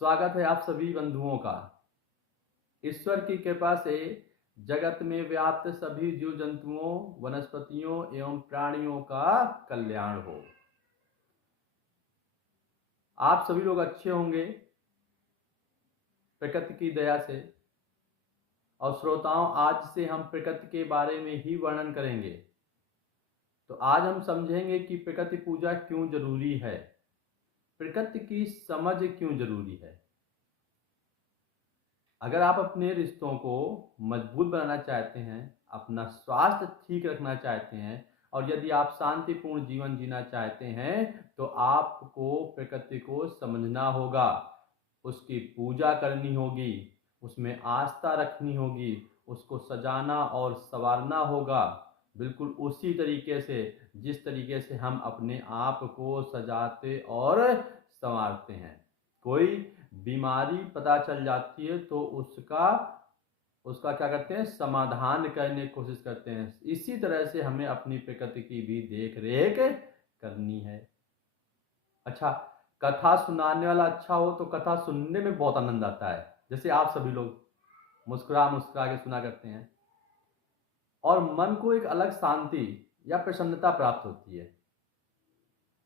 स्वागत है आप सभी बंधुओं का। ईश्वर की कृपा से जगत में व्याप्त सभी जीव जंतुओं, वनस्पतियों एवं प्राणियों का कल्याण हो। आप सभी लोग अच्छे होंगे प्रकृति की दया से। और श्रोताओं, आज से हम प्रकृति के बारे में ही वर्णन करेंगे। तो आज हम समझेंगे कि प्रकृति पूजा क्यों जरूरी है, प्रकृति की समझ क्यों जरूरी है। अगर आप अपने रिश्तों को मजबूत बनाना चाहते हैं, अपना स्वास्थ्य ठीक रखना चाहते हैं और यदि आप शांतिपूर्ण जीवन जीना चाहते हैं तो आपको प्रकृति को समझना होगा, उसकी पूजा करनी होगी, उसमें आस्था रखनी होगी, उसको सजाना और संवारना होगा, बिल्कुल उसी तरीके से जिस तरीके से हम अपने आप को सजाते और संवारते हैं। कोई बीमारी पता चल जाती है तो उसका क्या करते हैं, समाधान करने की कोशिश करते हैं। इसी तरह से हमें अपनी प्रकृति की भी देख रेख करनी है। अच्छा, कथा सुनाने वाला अच्छा हो तो कथा सुनने में बहुत आनंद आता है। जैसे आप सभी लोग मुस्कुरा मुस्कुरा के सुना करते हैं और मन को एक अलग शांति या प्रसन्नता प्राप्त होती है।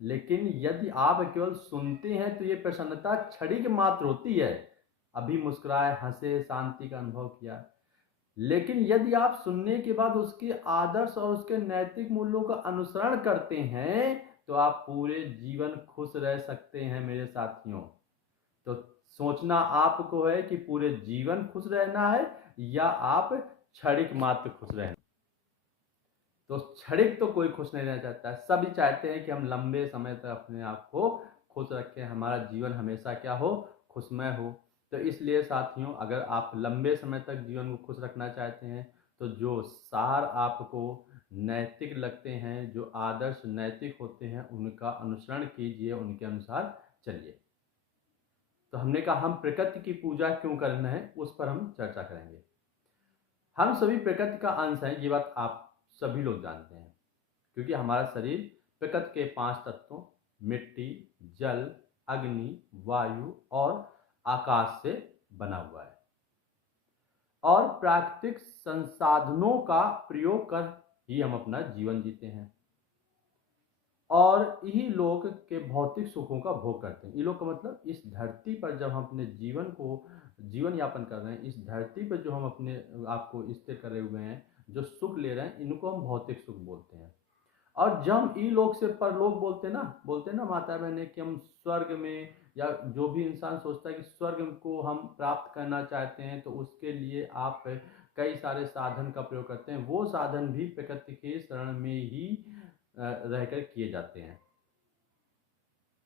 लेकिन यदि आप केवल सुनते हैं तो ये प्रसन्नता क्षणिक मात्र होती है। अभी मुस्कुराए, हंसे, शांति का अनुभव किया। लेकिन यदि आप सुनने के बाद उसके आदर्श और उसके नैतिक मूल्यों का अनुसरण करते हैं तो आप पूरे जीवन खुश रह सकते हैं मेरे साथियों। तो सोचना आपको है कि पूरे जीवन खुश रहना है या आप क्षणिक मात्र खुश रहना। तो क्षणिक तो कोई खुश नहीं रहना चाहता है। सभी चाहते हैं कि हम लंबे समय तक अपने आप को खुश रखें, हमारा जीवन हमेशा क्या हो, खुशमय हो। तो इसलिए साथियों, अगर आप लंबे समय तक जीवन को खुश रखना चाहते हैं तो जो सार आपको नैतिक लगते हैं, जो आदर्श नैतिक होते हैं, उनका अनुसरण कीजिए, उनके अनुसार चलिए। तो हमने कहा हम प्रकृति की पूजा क्यों करना है, उस पर हम चर्चा करेंगे। हम सभी प्रकृति का अंश हैं, ये बात आप सभी लोग जानते हैं, क्योंकि हमारा शरीर प्रकृति के 5 तत्वों मिट्टी, जल, अग्नि, वायु और आकाश से बना हुआ है और प्राकृतिक संसाधनों का प्रयोग कर ही हम अपना जीवन जीते हैं और यही लोक के भौतिक सुखों का भोग करते हैं। ये लोग का मतलब इस धरती पर जब हम अपने जीवन यापन कर रहे हैं, इस धरती पर जो हम अपने आप को स्थिर करे हुए हैं, जो सुख ले रहे हैं, इनको हम भौतिक सुख बोलते हैं। और जब हम ई लोक से परलोक बोलते हैं ना माता बहने, कि हम स्वर्ग में, या जो भी इंसान सोचता है कि स्वर्ग को हम प्राप्त करना चाहते हैं तो उसके लिए आप कई सारे साधन का प्रयोग करते हैं। वो साधन भी प्रकृति के शरण में ही रहकर किए जाते हैं,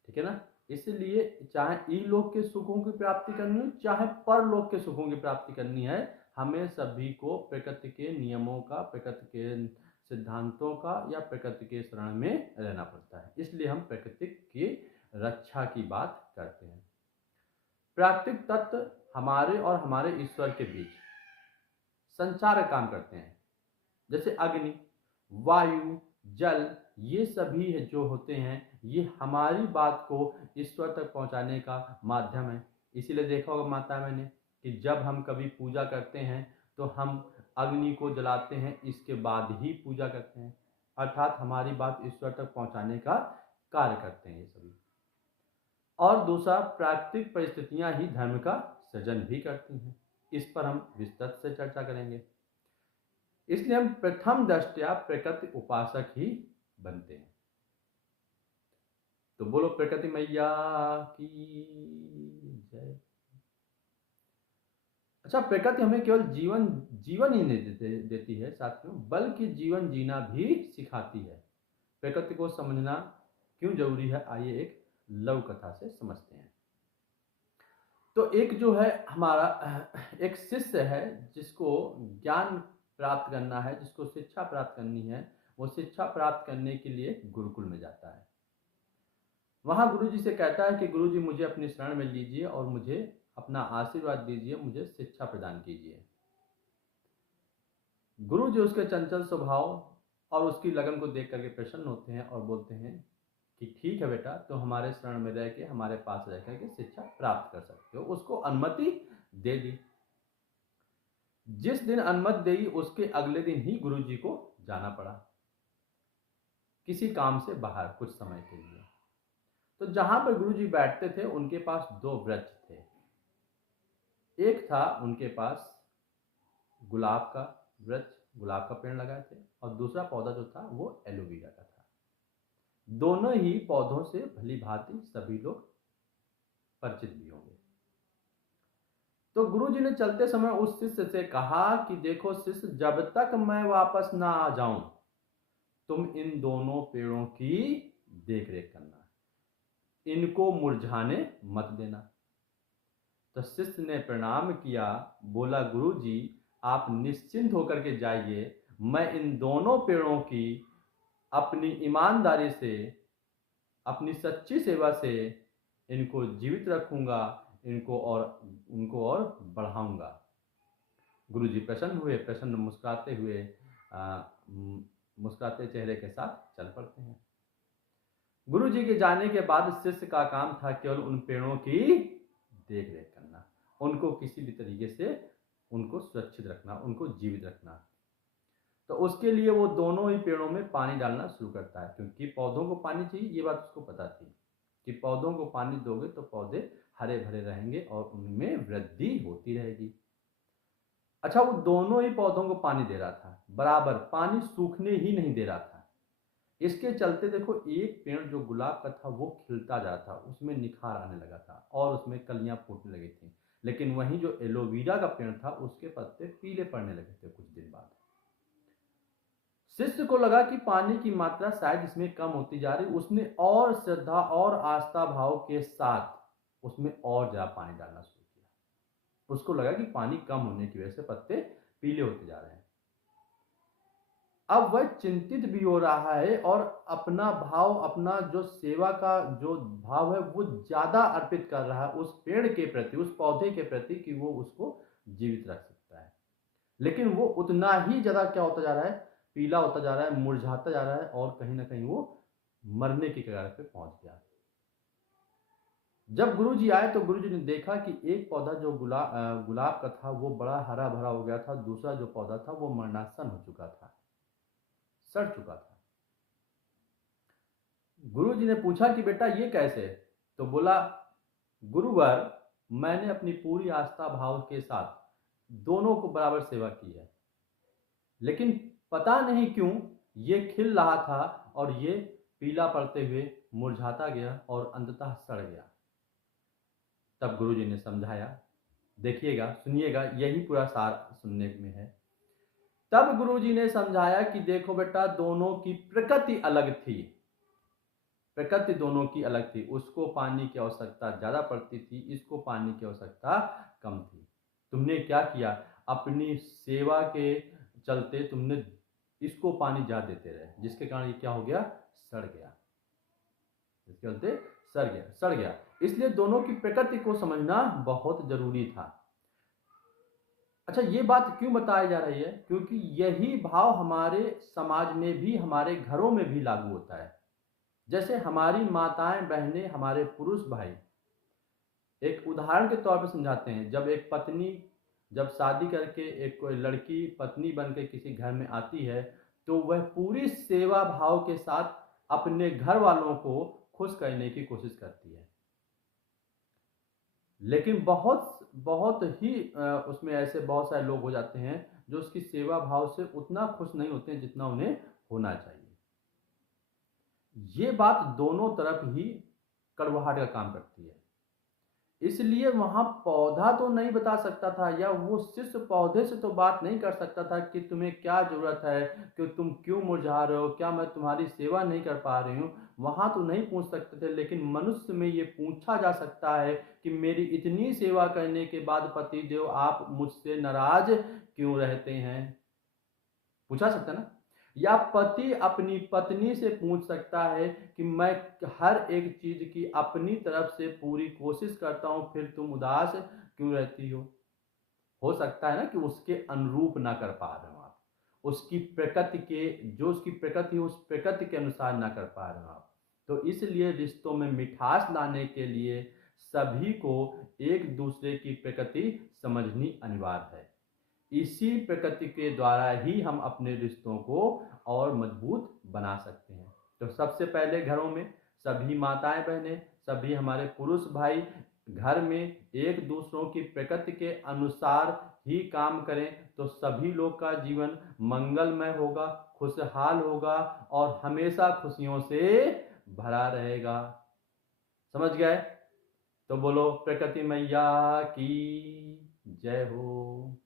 ठीक है ना। इसलिए चाहे ई लोक के सुखों की प्राप्ति करनी हो, चाहे परलोक के सुखों की प्राप्ति करनी है, हमें सभी को प्रकृति के नियमों का, प्रकृति के सिद्धांतों का या प्रकृति के शरण में रहना पड़ता है। इसलिए हम प्रकृति की रक्षा की बात करते हैं। प्राकृतिक तत्व हमारे और हमारे ईश्वर के बीच संचार का काम करते हैं। जैसे अग्नि, वायु, जल, ये सभी जो होते हैं ये हमारी बात को ईश्वर तक पहुंचाने का माध्यम है। इसीलिए देखा होगा माता मैंने कि जब हम कभी पूजा करते हैं तो हम अग्नि को जलाते हैं, इसके बाद ही पूजा करते हैं, अर्थात हमारी बात ईश्वर तक पहुंचाने का कार्य करते हैं ये सभी। और दूसरा, प्राकृतिक परिस्थितियां ही धर्म का सृजन भी करती हैं। इस पर हम विस्तृत से चर्चा करेंगे। इसलिए हम प्रथम दृष्टया प्रकृति उपासक ही बनते हैं। तो बोलो प्रकृति मैया की जय। अच्छा, प्रकृति हमें केवल जीवन ही नहीं देती है साथियों, बल्कि जीवन जीना भी सिखाती है। प्रकृति को समझना क्यों जरूरी है, आइए एक लव कथा से समझते हैं। तो एक जो है हमारा एक शिष्य है जिसको ज्ञान प्राप्त करना है, जिसको शिक्षा प्राप्त करनी है। वो शिक्षा प्राप्त करने के लिए गुरुकुल में जाता है। वहां गुरुजी से कहता है कि गुरुजी मुझे अपनी शरण में लीजिए और मुझे अपना आशीर्वाद दीजिए, मुझे शिक्षा प्रदान कीजिए। गुरुजी उसके चंचल स्वभाव और उसकी लगन को देख करके प्रसन्न होते हैं और बोलते हैं कि ठीक है बेटा, तो हमारे शरण में रह के, हमारे पास रह करके शिक्षा प्राप्त कर सकते हो। उसको अनुमति दे दी। जिस दिन अनुमति दी उसके अगले दिन ही गुरुजी को जाना पड़ा किसी काम से बाहर कुछ समय के लिए। तो जहां पर गुरुजी बैठते थे उनके पास दो वृक्ष थे। एक था उनके पास गुलाब का वृक्ष, गुलाब का पेड़ लगाए थे, और दूसरा पौधा जो था वो एलोवेरा का था। दोनों ही पौधों से भली भांति सभी लोग परिचित भी होंगे। तो गुरुजी ने चलते समय उस शिष्य से कहा कि देखो शिष्य, जब तक मैं वापस ना आ जाऊं तुम इन दोनों पेड़ों की देख रेख करना, इनको मुरझाने मत देना। तो शिष्य ने प्रणाम किया, बोला गुरुजी आप निश्चिंत होकर के जाइए, मैं इन दोनों पेड़ों की अपनी ईमानदारी से, अपनी सच्ची सेवा से इनको जीवित रखूंगा, उनको और बढ़ाऊंगा। गुरुजी प्रसन्न हुए, प्रसन्न मुस्कुराते चेहरे के साथ चल पड़ते हैं। गुरुजी के जाने के बाद शिष्य का काम था केवल उन पेड़ों की देख रेख करना, उनको किसी भी तरीके से उनको सुरक्षित रखना, उनको जीवित रखना। तो उसके लिए वो दोनों ही पेड़ों में पानी डालना शुरू करता है, क्योंकि पौधों को पानी चाहिए, ये बात उसको पता थी कि पौधों को पानी दोगे तो पौधे हरे भरे रहेंगे और उनमें वृद्धि होती रहेगी। अच्छा, वो दोनों ही पौधों को पानी दे रहा था बराबर, पानी सूखने ही नहीं दे रहा था। इसके चलते देखो, एक पेड़ जो गुलाब का था वो खिलता जा रहा था, उसमें निखार आने लगा था और उसमें कलियां फूटने लगी थी। लेकिन वहीं जो एलोवेरा का पेड़ था उसके पत्ते पीले पड़ने लगे थे कुछ दिन बाद। शिष्य को लगा कि पानी की मात्रा शायद इसमें कम होती जा रही, उसने और श्रद्धा और आस्था भाव के साथ उसमें और ज्यादा पानी डालना शुरू किया। उसको लगा कि पानी कम होने की वजह से पत्ते पीले होते जा रहे हैं। अब वह चिंतित भी हो रहा है और अपना भाव, अपना जो सेवा का जो भाव है वो ज्यादा अर्पित कर रहा है उस पेड़ के प्रति, उस पौधे के प्रति, कि वो उसको जीवित रख सकता है। लेकिन वो उतना ही ज्यादा क्या होता जा रहा है, पीला होता जा रहा है, मुरझाता जा रहा है, और कहीं ना कहीं वो मरने की कगार पे पहुंच गया। जब गुरुजी आए तो गुरुजी ने देखा कि एक पौधा जो गुलाब का था वो बड़ा हरा भरा हो गया था, दूसरा जो पौधा था वो मरणासन हो चुका था, सड़ चुका था। गुरुजी ने पूछा कि बेटा ये कैसे? तो बोला, गुरुवर, मैंने अपनी पूरी आस्था भाव के साथ दोनों को बराबर सेवा की है, लेकिन पता नहीं क्यों ये खिल रहा था और ये पीला पड़ते हुए मुरझाता गया और अंततः सड़ गया। तब गुरुजी ने समझाया, देखिएगा, सुनिएगा, यही पूरा सार सुनने में है। तब गुरुजी ने समझाया कि देखो बेटा, दोनों की प्रकृति अलग थी, प्रकृति दोनों की अलग थी। उसको पानी की आवश्यकता ज्यादा पड़ती थी, इसको पानी की आवश्यकता कम थी। तुमने क्या किया, अपनी सेवा के चलते तुमने इसको पानी ज्यादा देते रहे, जिसके कारण ये क्या हो गया, सड़ गया, जिसके चलते सड़ गया। इसलिए दोनों की प्रकृति को समझना बहुत जरूरी था। अच्छा, ये बात क्यों बताई जा रही है? क्योंकि यही भाव हमारे समाज में भी, हमारे घरों में भी लागू होता है। जैसे हमारी माताएं बहनें, हमारे पुरुष भाई, एक उदाहरण के तौर पर समझाते हैं, जब एक पत्नी जब शादी करके एक कोई लड़की पत्नी बनकर किसी घर में आती है तो वह पूरी सेवा भाव के साथ अपने घर वालों को खुश करने की कोशिश करती है। लेकिन बहुत बहुत ही उसमें ऐसे बहुत सारे लोग हो जाते हैं जो उसकी सेवा भाव से उतना खुश नहीं होते हैं जितना उन्हें होना चाहिए। ये बात दोनों तरफ ही कड़वाहट का काम करती है। इसलिए वहां पौधा तो नहीं बता सकता था, या वो शिष्य पौधे से तो बात नहीं कर सकता था कि तुम्हें क्या जरूरत है, कि तुम क्यों मुरझा रहे हो, क्या मैं तुम्हारी सेवा नहीं कर पा रही हूं, वहां तो नहीं पूछ सकते थे। लेकिन मनुष्य में ये पूछा जा सकता है कि मेरी इतनी सेवा करने के बाद पतिदेव आप मुझसे नाराज क्यों रहते हैं? पूछा सकता ना। या पति अपनी पत्नी से पूछ सकता है कि मैं हर एक चीज की अपनी तरफ से पूरी कोशिश करता हूं, फिर तुम उदास क्यों रहती हो सकता है ना कि उसके अनुरूप ना कर पा रहे हो आप, उसकी प्रकृति के, जो उसकी प्रकृति है उस प्रकृति के अनुसार ना कर पा रहे हो आप। तो इसलिए रिश्तों में मिठास लाने के लिए सभी को एक दूसरे की प्रकृति समझनी अनिवार्य है। इसी प्रकृति के द्वारा ही हम अपने रिश्तों को और मजबूत बना सकते हैं। तो सबसे पहले घरों में सभी माताएं बहनें, सभी हमारे पुरुष भाई घर में एक दूसरों की प्रकृति के अनुसार ही काम करें, तो सभी लोग का जीवन मंगलमय होगा, खुशहाल होगा और हमेशा खुशियों से भरा रहेगा। समझ गए? तो बोलो प्रकृति मैया की जय हो।